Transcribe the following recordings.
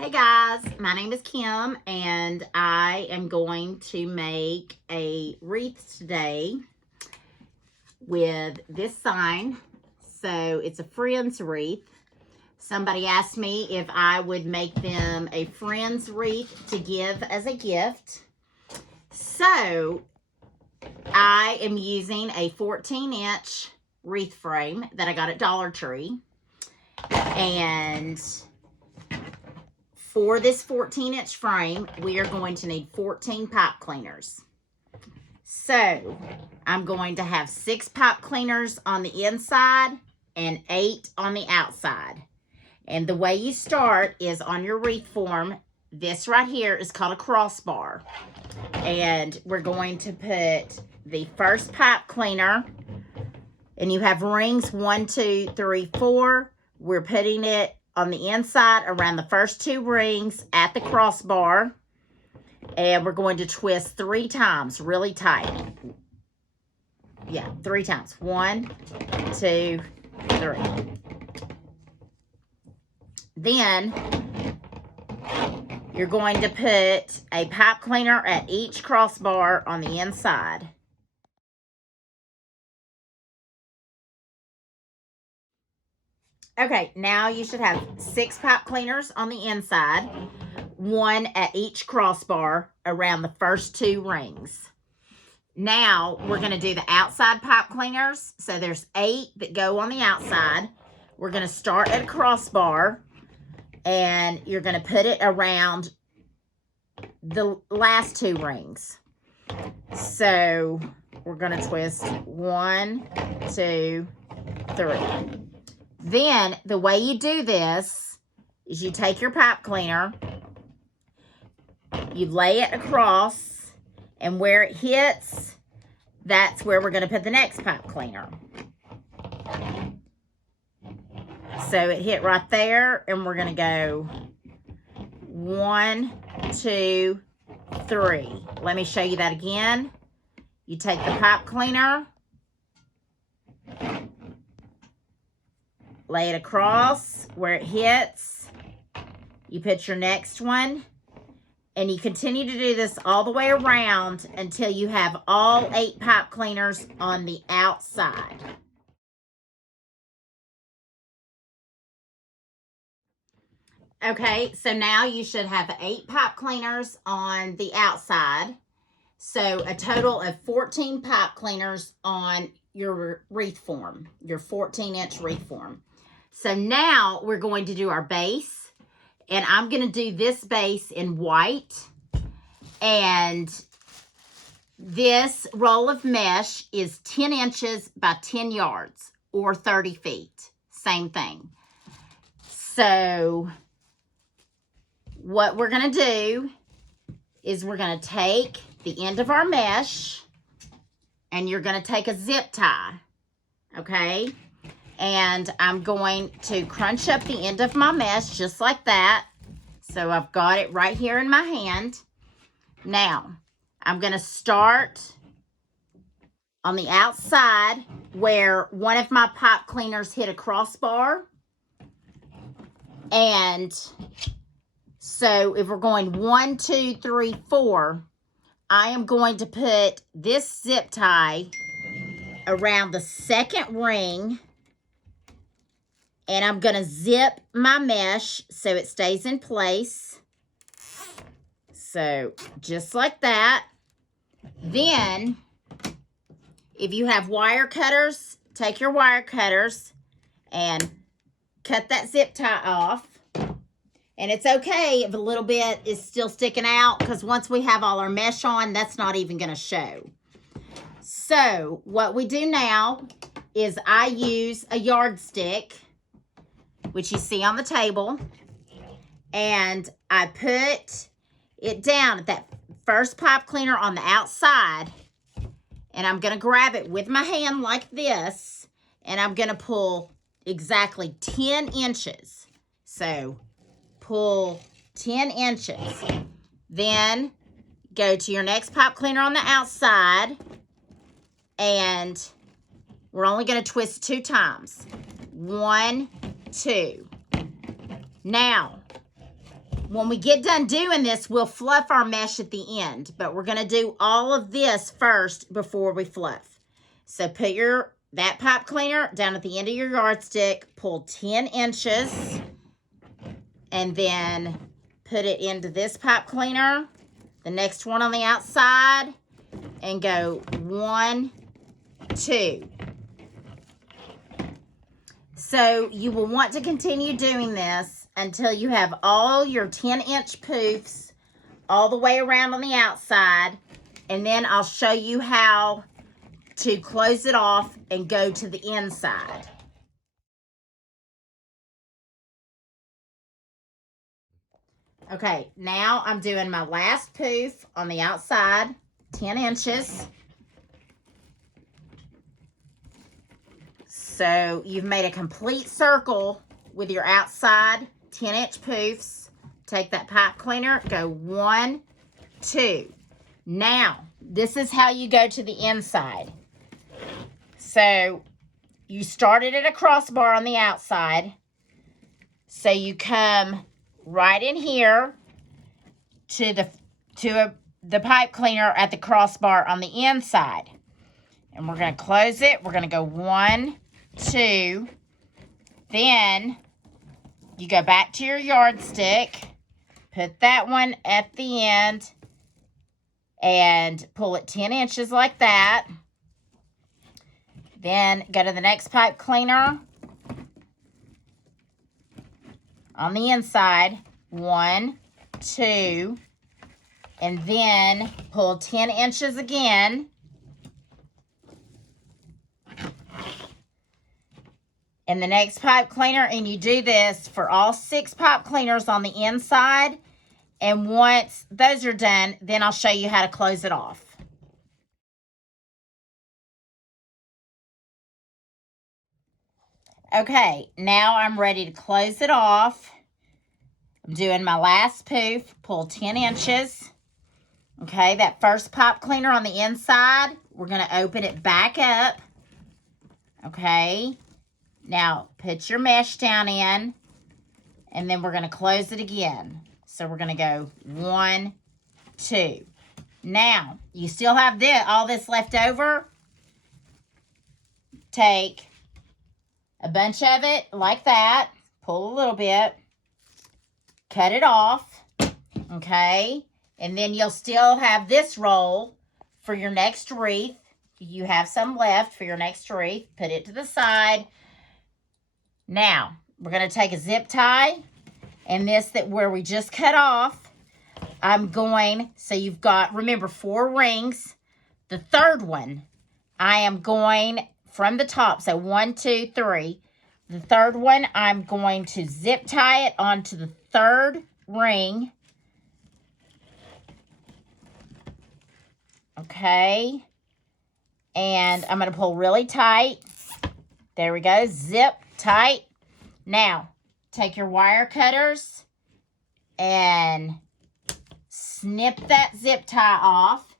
Hey guys, my name is Kim and I am going to make a wreath today with this sign. So it's a friend's wreath. Somebody asked me if I would make them a friend's wreath to give as a gift. So I am using a 14-inch wreath frame that I got at Dollar Tree. And for this 14-inch frame, we are going to need 14 pipe cleaners. So I'm going to have 6 pipe cleaners on the inside and 8 on the outside. And the way you start is on your wreath form. This right here is called a crossbar. And we're going to put the first pipe cleaner, and you have rings 1, 2, 3, 4. We're putting it on the inside around the first 2 rings at the crossbar, and we're going to twist 3 times really tight. Yeah, 3 times. 1, 2, 3. Then you're going to put a pipe cleaner at each crossbar on the inside. Okay, now you should have 6 pipe cleaners on the inside, 1 at each crossbar around the first 2 rings. Now we're going to do the outside pipe cleaners. So there's 8 that go on the outside. We're going to start at a crossbar, and you're going to put it around the last 2 rings. So we're going to twist 1, 2, 3. Then the way you do this is you take your pipe cleaner, you lay it across, and where it hits, that's where we're going to put the next pipe cleaner. So it hit right there, and we're going to go 1, 2, 3. Let me show you that again. You take the pipe cleaner, lay it across where it hits. You put your next one, and you continue to do this all the way around until you have all 8 pipe cleaners on the outside. Okay, so now you should have 8 pipe cleaners on the outside. So a total of 14 pipe cleaners on your wreath form, your 14-inch wreath form. So now we're going to do our base, and I'm going to do this base in white. And this roll of mesh is 10 inches by 10 yards or 30 feet. Same thing. So what we're going to do is we're going to take the end of our mesh, and you're going to take a zip tie, okay? And I'm going to crunch up the end of my mesh just like that. So I've got it right here in my hand. Now, I'm going to start on the outside where one of my pipe cleaners hit a crossbar. And so if we're going 1, 2, 3, 4, I am going to put this zip tie around the second ring, and I'm going to zip my mesh so it stays in place. So just like that. Then if you have wire cutters, take your wire cutters and cut that zip tie off. And it's okay if a little bit is still sticking out, because once we have all our mesh on, that's not even going to show. So what we do now is I use a yardstick, which you see on the table, and I put it down at that first pipe cleaner on the outside, and I'm going to grab it with my hand like this, and I'm going to pull exactly 10 inches. So pull 10 inches. Then go to your next pipe cleaner on the outside, and we're only going to twist 2 times. 1, 2. Now, when we get done doing this, we'll fluff our mesh at the end, but we're going to do all of this first before we fluff. So put that pipe cleaner down at the end of your yardstick, pull 10 inches, and then put it into this pipe cleaner, the next one on the outside, and go 1, 2. So you will want to continue doing this until you have all your 10-inch poofs all the way around on the outside, and then I'll show you how to close it off and go to the inside. Okay, now I'm doing my last poof on the outside, 10 inches. So you've made a complete circle with your outside 10-inch poofs. Take that pipe cleaner, go 1, 2. Now, this is how you go to the inside. So you started at a crossbar on the outside. So you come right in here to the pipe cleaner at the crossbar on the inside. And we're going to close it. We're going to go 1, 2. Then you go back to your yardstick, put that one at the end, and pull it 10 inches like that. Then go to the next pipe cleaner on the inside, 1, 2, and then pull 10 inches again. And the next pipe cleaner, and you do this for all 6 pipe cleaners on the inside. And once those are done, then I'll show you how to close it off. Okay, now I'm ready to close it off. I'm doing my last poof, pull 10 inches. Okay, that first pipe cleaner on the inside, we're going to open it back up. Okay, now put your mesh down in, and then we're going to close it again. So we're going to go 1, 2. Now, you still have all this left over. Take a bunch of it like that. Pull a little bit. Cut it off. Okay. And then you'll still have this roll for your next wreath. You have some left for your next wreath. Put it to the side. Now, we're going to take a zip tie. And this where we just cut off, so you've got, remember, 4 rings. The third one, I am going from the top. So 1, 2, 3. The third one, I'm going to zip tie it onto the third ring. Okay. And I'm going to pull really tight. There we go. Zip tight. Now, take your wire cutters and snip that zip tie off.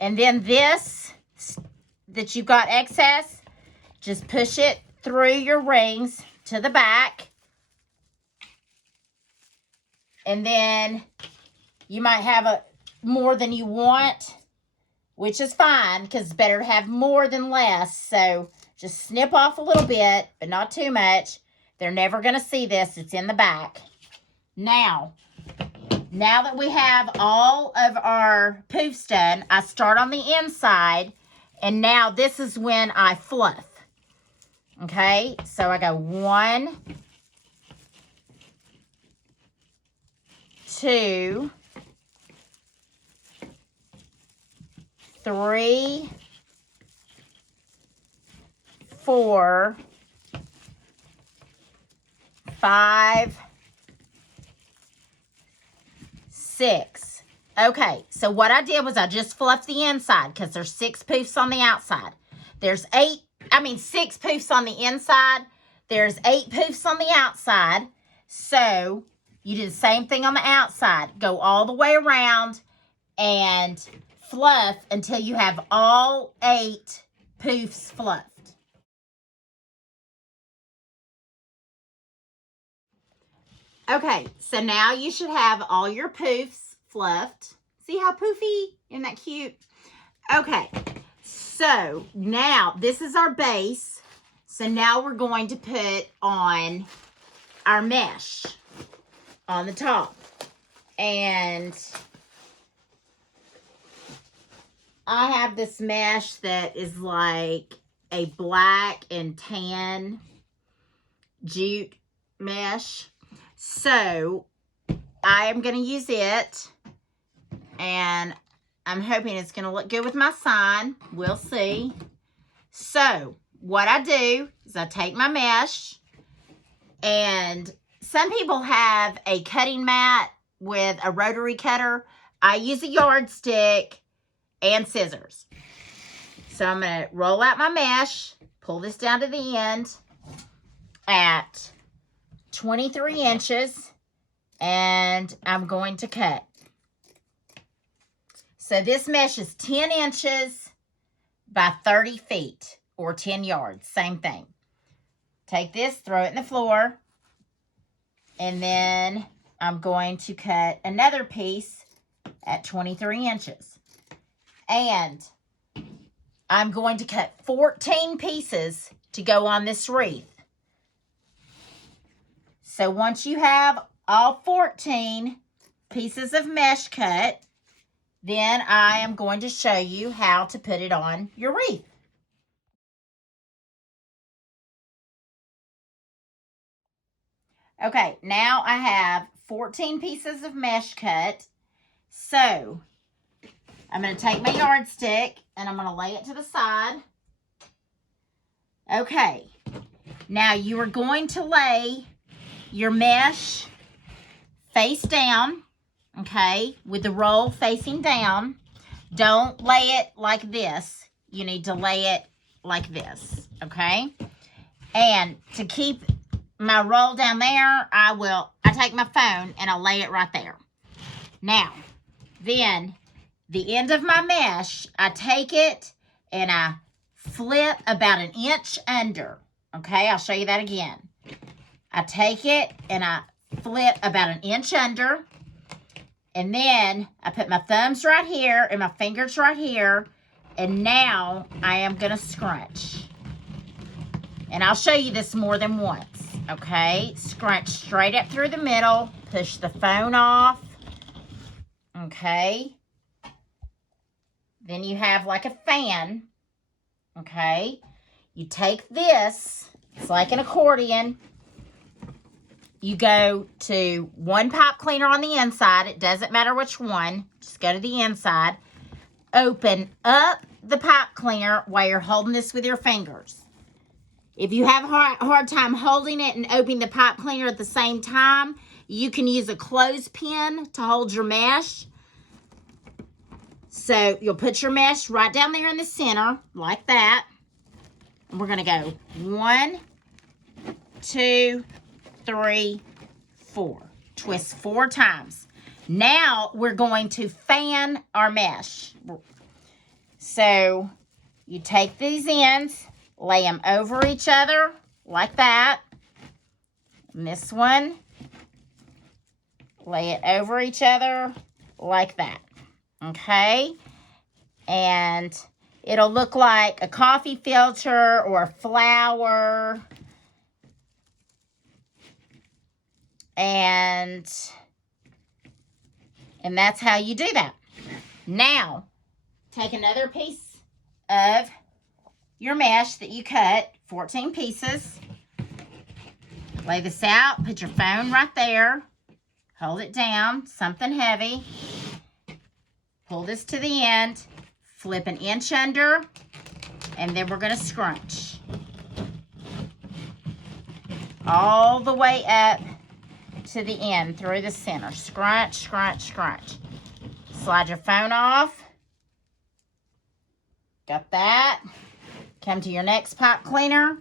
And then this that you've got excess, just push it through your rings to the back. And then you might have more than you want, which is fine because it's better to have more than less. So just snip off a little bit, but not too much. They're never going to see this. It's in the back. Now that we have all of our poofs done, I start on the inside, and now this is when I fluff. Okay, so I go 1, 2, 3, 4, 5, 6. Okay, so what I did was I just fluffed the inside because there's 6 poofs on the outside. There's 6 poofs on the inside. There's 8 poofs on the outside. So you do the same thing on the outside. Go all the way around and fluff until you have all 8 poofs fluffed. Okay, so now you should have all your poofs fluffed. See how poofy? Isn't that cute? Okay, so now this is our base. So now we're going to put on our mesh on the top. And I have this mesh that is like a black and tan jute mesh. So I am going to use it, and I'm hoping it's going to look good with my sign. We'll see. So what I do is I take my mesh, and some people have a cutting mat with a rotary cutter. I use a yardstick and scissors. So I'm going to roll out my mesh, pull this down to the end at 23 inches, and I'm going to cut. So this mesh is 10 inches by 30 feet or 10 yards, same thing. Take this, throw it in the floor, and then I'm going to cut another piece at 23 inches. And I'm going to cut 14 pieces to go on this wreath. So once you have all 14 pieces of mesh cut, then I am going to show you how to put it on your wreath. Okay, now I have 14 pieces of mesh cut. So I'm going to take my yardstick and I'm going to lay it to the side. Okay, now you are going to lay your mesh face down, okay, with the roll facing down. Don't lay it like this. You need to lay it like this, okay? And to keep my roll down there, I take my phone and I'll lay it right there. Now, then the end of my mesh, I take it and I flip about an inch under, okay? I'll show you that again. I take it and I flip about an inch under, and then I put my thumbs right here and my fingers right here, and now I am going to scrunch. And I'll show you this more than once, okay? Scrunch straight up through the middle, push the phone off, okay? Then you have like a fan, okay? You take this, it's like an accordion. You go to one pipe cleaner on the inside. It doesn't matter which one. Just go to the inside. Open up the pipe cleaner while you're holding this with your fingers. If you have a hard time holding it and opening the pipe cleaner at the same time, you can use a clothespin to hold your mesh. So you'll put your mesh right down there in the center, like that. And we're going to go 1, 2, 3, 4. Twist 4 times. Now we're going to fan our mesh. So you take these ends, lay them over each other like that. And this one, lay it over each other like that. Okay? And it'll look like a coffee filter or a flower. And that's how you do that. Now, take another piece of your mesh that you cut, 14 pieces. Lay this out, put your phone right there. Hold it down, something heavy. Pull this to the end, flip an inch under, and then we're going to scrunch. All the way up to the end, through the center. Scrunch, scrunch, scrunch. Slide your phone off. Got that. Come to your next pipe cleaner.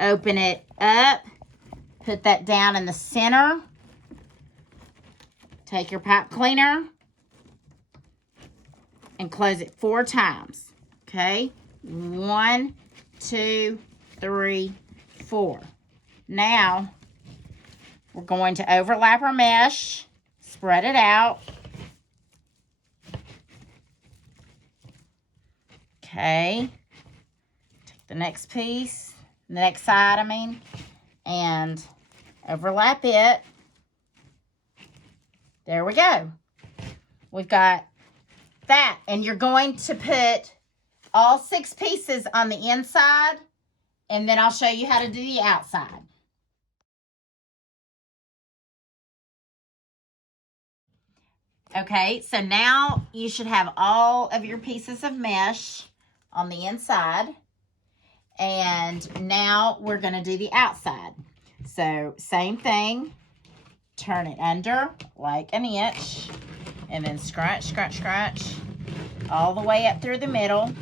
Open it up. Put that down in the center. Take your pipe cleaner and close it 4 times. Okay? 1, 2, 3, 4. Now, we're going to overlap our mesh, spread it out. Okay. Take the next piece, the next side, I mean, and overlap it. There we go. We've got that. And you're going to put all 6 pieces on the inside, and then I'll show you how to do the outside. Okay, so now you should have all of your pieces of mesh on the inside. And now we're going to do the outside. So same thing. Turn it under like an inch. And then scratch, scratch, scratch. All the way up through the middle.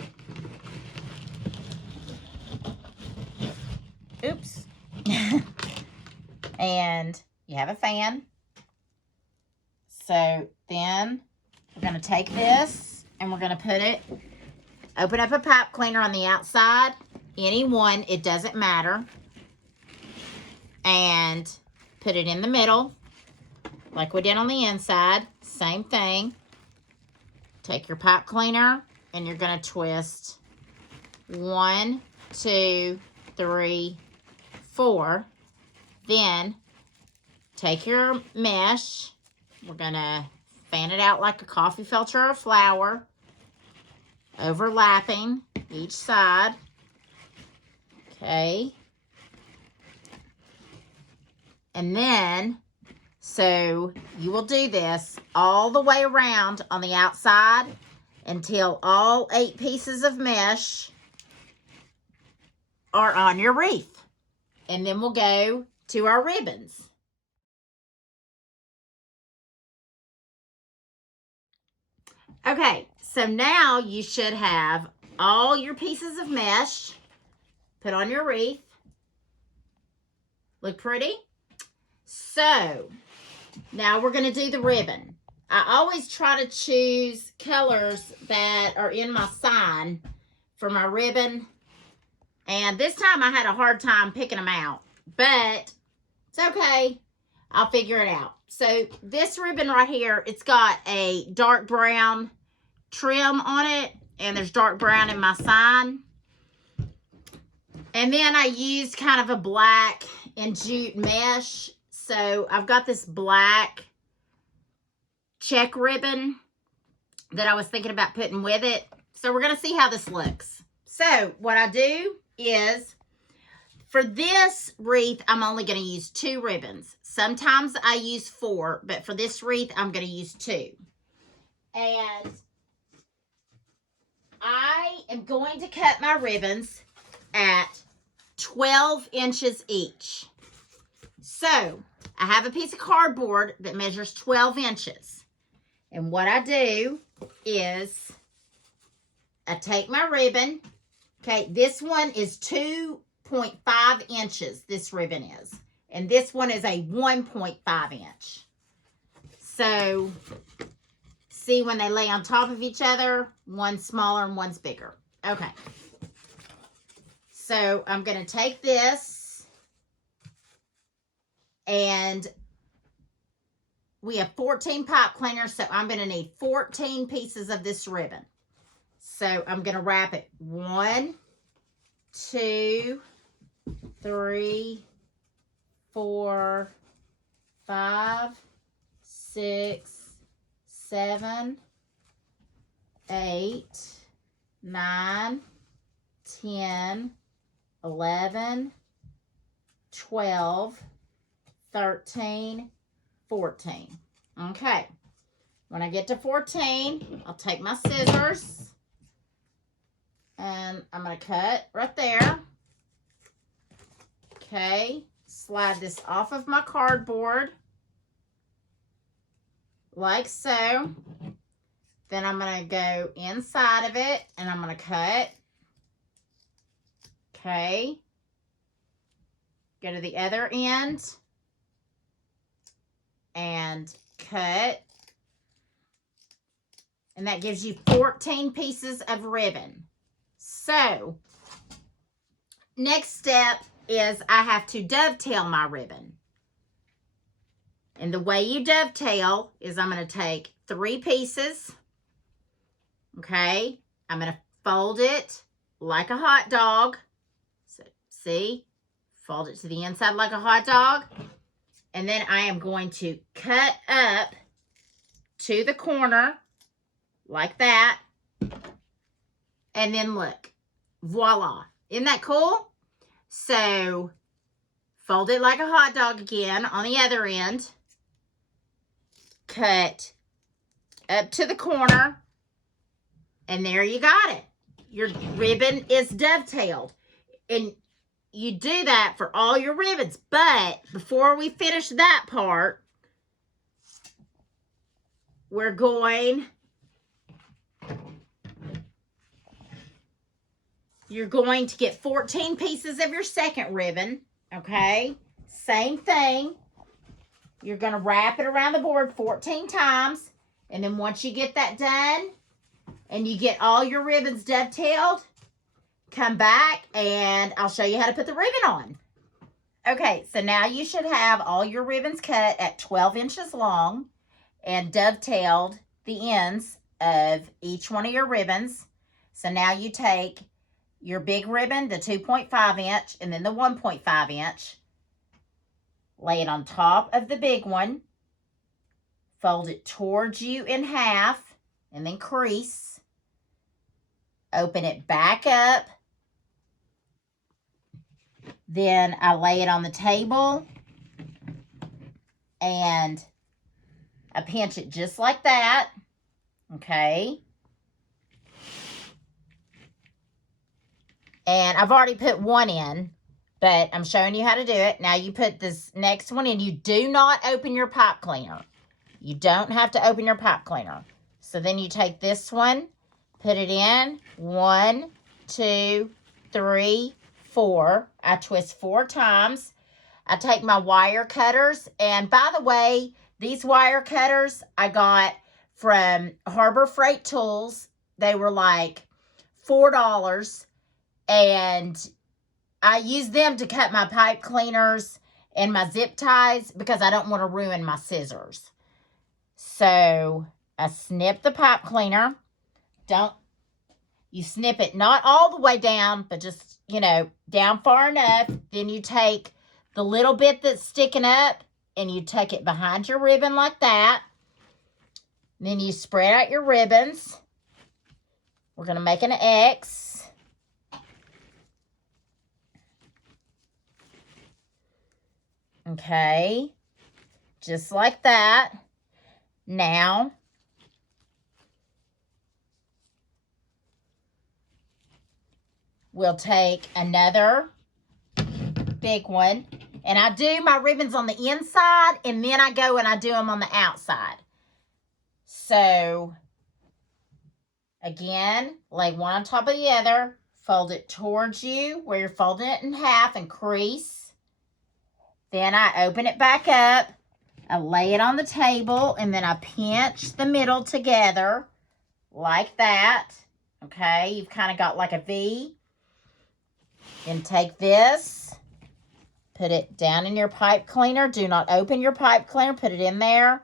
Oops. And you have a fan. So then we're going to take this and we're going to put it, open up a pipe cleaner on the outside. Any one, it doesn't matter. And put it in the middle like we did on the inside. Same thing. Take your pipe cleaner and you're going to twist 1, 2, 3, 4. Then take your mesh. We're going to fan it out like a coffee filter or a flower, overlapping each side. Okay. And then, so you will do this all the way around on the outside until all 8 pieces of mesh are on your wreath. And then we'll go to our ribbons. Okay, so now you should have all your pieces of mesh put on your wreath. Look pretty? So, now we're going to do the ribbon. I always try to choose colors that are in my sign for my ribbon. And this time I had a hard time picking them out. But it's okay. I'll figure it out. So, this ribbon right here, it's got a dark brown trim on it. And there's dark brown in my sign. And then I used kind of a black and jute mesh. So I've got this black check ribbon that I was thinking about putting with it. So we're going to see how this looks. So what I do is, for this wreath, I'm only going to use 2 ribbons. Sometimes I use 4, but for this wreath, I'm going to use 2. And I am going to cut my ribbons at 12 inches each. So, I have a piece of cardboard that measures 12 inches. And what I do is I take my ribbon. Okay, this one is 2.5 inches, this ribbon is. And this one is a 1.5 inch. So, see when they lay on top of each other, one's smaller and one's bigger. Okay. So, I'm going to take this, and we have 14 pipe cleaners, so I'm going to need 14 pieces of this ribbon. So, I'm going to wrap it 1, 2, 3, 4, 5, 6, 7, 8, 9, 10, 11, 12, 13, 14. Okay. When I get to 14, I'll take my scissors and I'm going to cut right there. Okay. Slide this off of my cardboard like so. Then I'm going to go inside of it and I'm going to cut. Okay. Go to the other end and cut. And that gives you 14 pieces of ribbon. So, next step is I have to dovetail my ribbon. And the way you dovetail is I'm going to take 3 pieces, okay? I'm going to fold it like a hot dog. So, see? Fold it to the inside like a hot dog. And then I am going to cut up to the corner like that. And then look, voila. Isn't that cool? So, fold it like a hot dog again on the other end. Cut up to the corner, and there you got it. Your ribbon is dovetailed, and you do that for all your ribbons. But before we finish that part, you're going to get 14 pieces of your second ribbon, okay? Same thing. You're going to wrap it around the board 14 times. And then once you get that done and you get all your ribbons dovetailed, come back and I'll show you how to put the ribbon on. Okay, so now you should have all your ribbons cut at 12 inches long and dovetailed the ends of each one of your ribbons. So now you take your big ribbon, the 2.5 inch, and then the 1.5 inch. Lay it on top of the big one. Fold it towards you in half and then crease. Open it back up. Then I lay it on the table and I pinch it just like that. Okay. And I've already put one in, but I'm showing you how to do it. Now you put this next one in. You do not open your pipe cleaner. You don't have to open your pipe cleaner. So then you take this one, put it in. 1, 2, 3, 4. I twist 4 times. I take my wire cutters. And by the way, these wire cutters I got from Harbor Freight Tools. They were like $4. And I use them to cut my pipe cleaners and my zip ties because I don't want to ruin my scissors. So I snip the pipe cleaner. You snip it not all the way down, but just, down far enough. Then you take the little bit that's sticking up and you tuck it behind your ribbon like that. Then you spread out your ribbons. We're going to make an X. Okay, just like that. Now, we'll take another big one. And I do my ribbons on the inside, and then I go and I do them on the outside. So, again, lay one on top of the other. Fold it towards you where you're folding it in half and crease. Then I open it back up. I lay it on the table, and then I pinch the middle together like that. Okay, you've kind of got like a V. Then take this, put it down in your pipe cleaner. Do not open your pipe cleaner. Put it in there,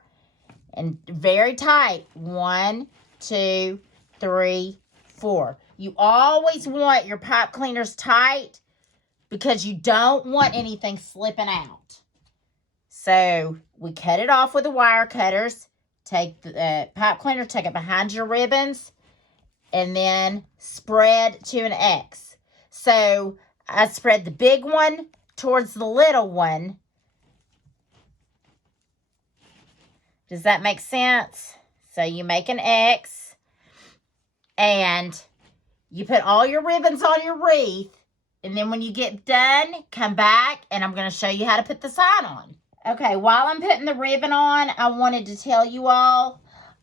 and very tight. 1, 2, 3, 4. You always want your pipe cleaners tight because you don't want anything slipping out. So we cut it off with the wire cutters. Take the pipe cleaner, take it behind your ribbons, and then spread to an X. So I spread the big one towards the little one. Does that make sense? So you make an X, and you put all your ribbons on your wreath. And then when you get done, come back, and I'm going to show you how to put the sign on. Okay, while I'm putting the ribbon on, I wanted to tell you all,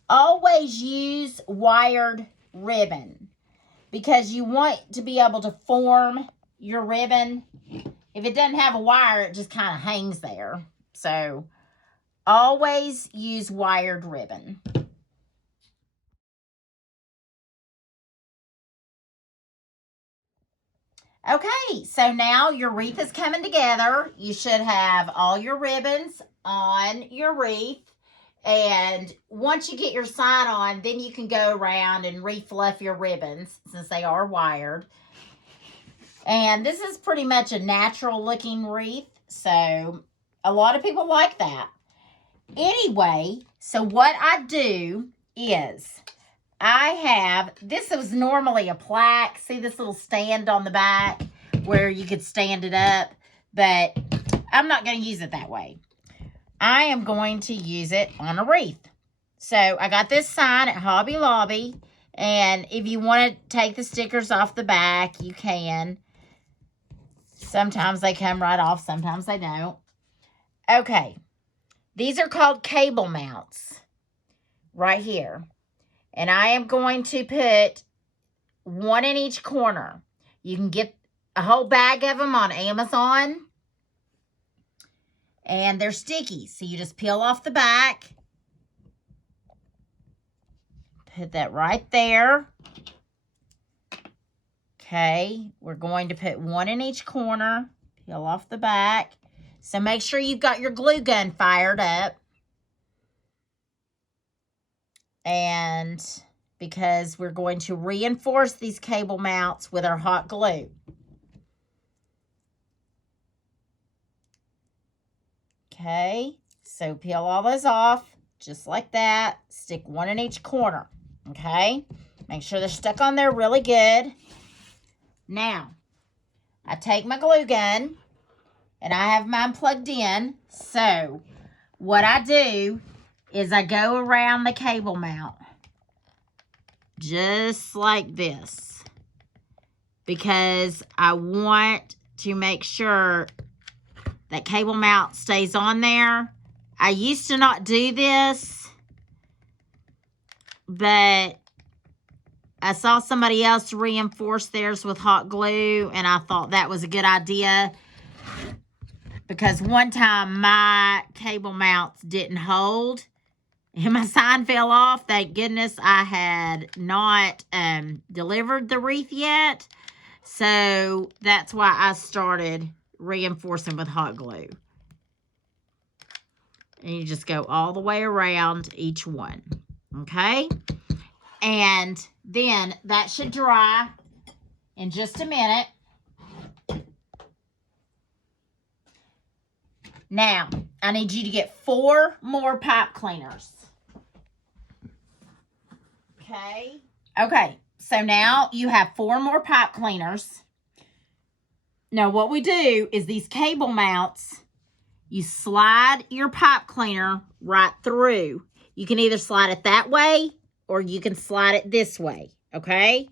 always use wired ribbon because you want to be able to form your ribbon. If it doesn't have a wire, it just kind of hangs there. So, always use wired ribbon. Okay, so now your wreath is coming together. You should have all your ribbons on your wreath. And once you get your sign on, then you can go around and refluff your ribbons since they are wired. And this is pretty much a natural looking wreath, so a lot of people like that. Anyway, so what I do is I have, this was normally a plaque. See this little stand on the back where you could stand it up, but I'm not going to use it that way. I am going to use it on a wreath. So I got this sign at Hobby Lobby, and if you want to take the stickers off the back, you can. Sometimes they come right off, sometimes they don't. Okay, these are called cable mounts right here. And I am going to put one in each corner. You can get a whole bag of them on Amazon. And they're sticky, so you just peel off the back. Put that right there. Okay, we're going to put one in each corner. Peel off the back. So make sure you've got your glue gun fired up. And because we're going to reinforce these cable mounts with our hot glue. Okay, so peel all those off just like that. Stick one in each corner. Okay, make sure they're stuck on there really good. Now, I take my glue gun and I have mine plugged in. So what I do is I go around the cable mount just like this because I want to make sure that cable mount stays on there. I used to not do this, but I saw somebody else reinforce theirs with hot glue, and I thought that was a good idea because one time my cable mounts didn't hold and my sign fell off. Thank goodness I had not delivered the wreath yet. So that's why I started reinforcing with hot glue. And you just go all the way around each one. Okay? And then that should dry in just a minute. Now, I need you to get 4 more pipe cleaners. Okay? Okay, so now you have 4 more pipe cleaners. Now, what we do is these cable mounts, you slide your pipe cleaner right through. You can either slide it that way or you can slide it this way, okay?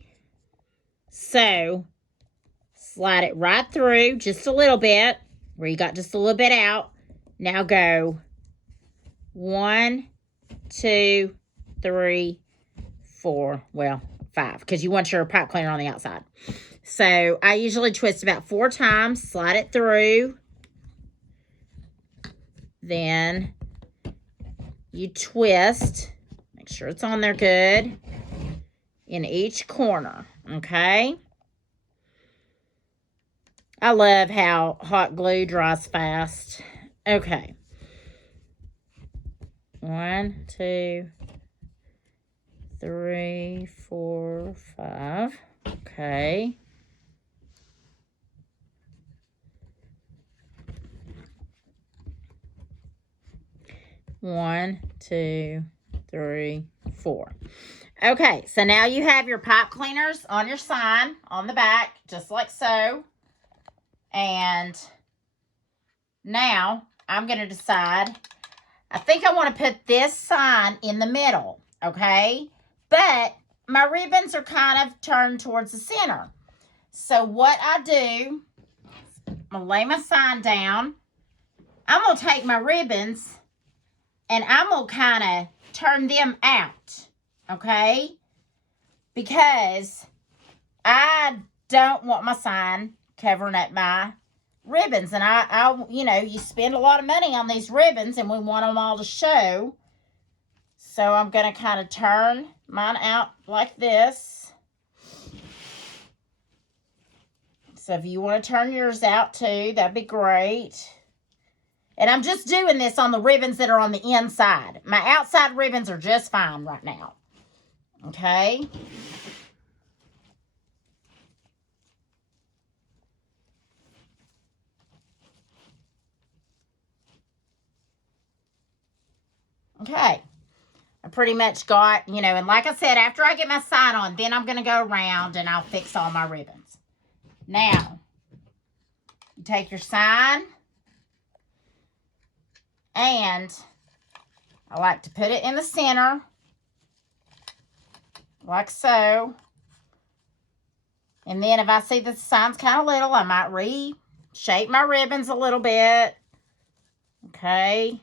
So, slide it right through just a little bit, where you got just a little bit out. Now go 1, 2, 3, 4, well, 5, because you want your pipe cleaner on the outside. So, I usually twist about 4 times, slide it through. Then, you twist, make sure it's on there good, in each corner, okay? I love how hot glue dries fast. Okay. 1, 2, 3, 4, 5. Okay. One, 2, 3, 4. Okay, so now you have your pipe cleaners on your sign on the back, just like so. And now I'm going to decide, I think I want to put this sign in the middle, okay? But my ribbons are kind of turned towards the center. So what I do, I'm going to lay my sign down. I'm going to take my ribbons and I'm going to kind of turn them out, okay? Because I don't want my sign covering up my ribbons. And I you know, you spend a lot of money on these ribbons and we want them all to show. So I'm going to kind of turn mine out like this. So if you want to turn yours out too, that'd be great. And I'm just doing this on the ribbons that are on the inside. My outside ribbons are just fine right now. Okay. Okay. I pretty much got, you know, and like I said, after I get my sign on, then I'm going to go around and I'll fix all my ribbons. Now, you take your sign and I like to put it in the center, like so. And then if I see the sign's kind of little, I might reshape my ribbons a little bit. Okay.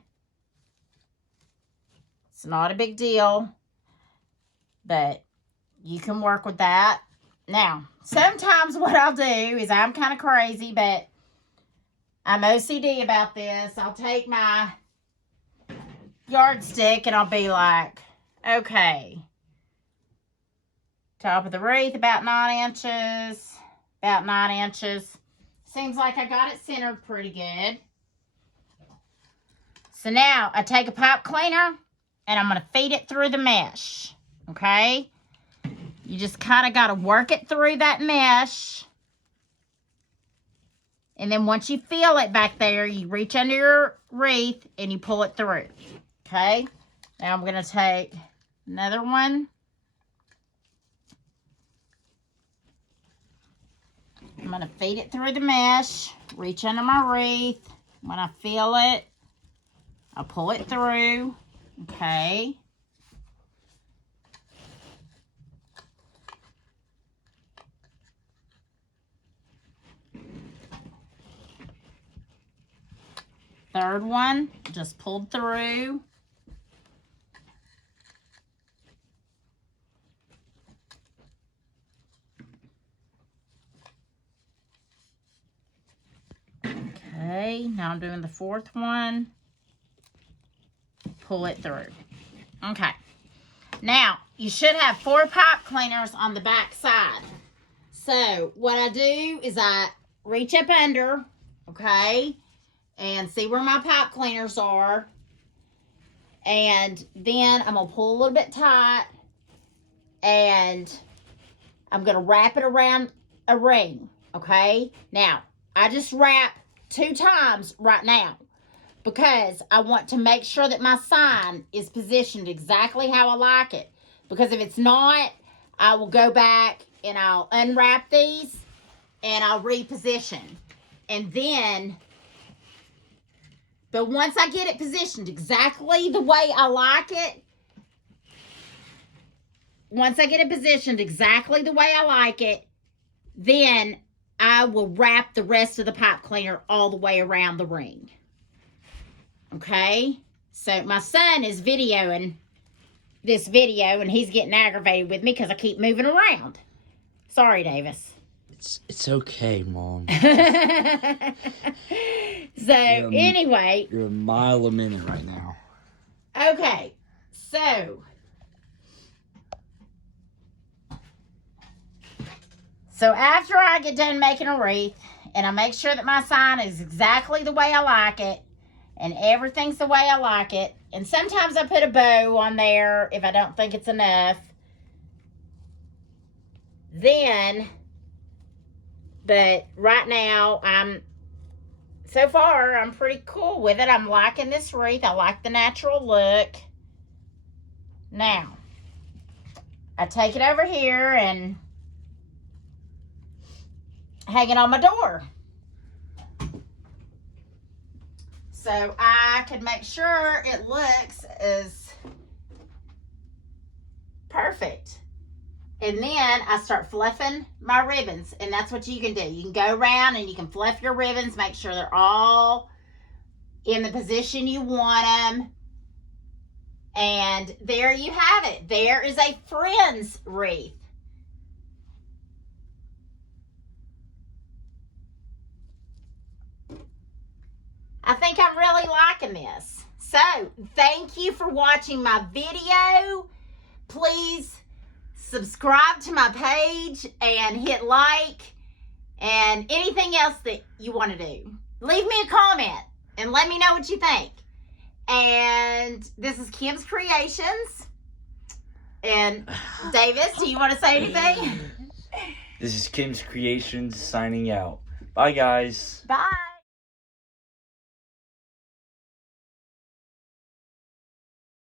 It's not a big deal, but you can work with that. Now, sometimes what I'll do is, I'm kind of crazy, but I'm OCD about this. I'll take my yardstick and I'll be like, okay, top of the wreath about 9 inches, about 9 inches. Seems like I got it centered pretty good. So now I take a pipe cleaner and I'm going to feed it through the mesh, okay? You just kind of got to work it through that mesh. And then once you feel it back there, you reach under your wreath and you pull it through, okay? Now I'm going to take another one. I'm going to feed it through the mesh, reach under my wreath. When I feel it, I'll pull it through. Okay. Third one, just pulled through. Okay, now I'm doing the fourth one. Pull it through. Okay. Now, you should have 4 pipe cleaners on the back side. So, what I do is I reach up under, okay, and see where my pipe cleaners are. And then I'm going to pull a little bit tight. And I'm going to wrap it around a ring, okay? Now, I just wrap 2 times right now, because I want to make sure that my sign is positioned exactly how I like it. Because if it's not, I will go back and I'll unwrap these and I'll reposition. And then, but once I get it positioned exactly the way I like it, then I will wrap the rest of the pipe cleaner all the way around the ring. Okay, so my son is videoing this video and he's getting aggravated with me because I keep moving around. Sorry, Davis. It's okay, Mom. So anyway, you're a mile a minute right now. Okay, so after I get done making a wreath and I make sure that my sign is exactly the way I like it, and everything's the way I like it. And sometimes I put a bow on there if I don't think it's enough. Then, but right now, so far, I'm pretty cool with it. I'm liking this wreath. I like the natural look. Now, I take it over here and hang it on my door. So I can make sure it looks as perfect. And then I start fluffing my ribbons. And that's what you can do. You can go around and you can fluff your ribbons. Make sure they're all in the position you want them. And there you have it. There is a friend's wreath. I think I'm really liking this. So, thank you for watching my video. Please subscribe to my page and hit like and anything else that you want to do. Leave me a comment and let me know what you think. And this is Kim's Creations. And Davis, do you want to say anything? This is Kim's Creations signing out. Bye, guys. Bye.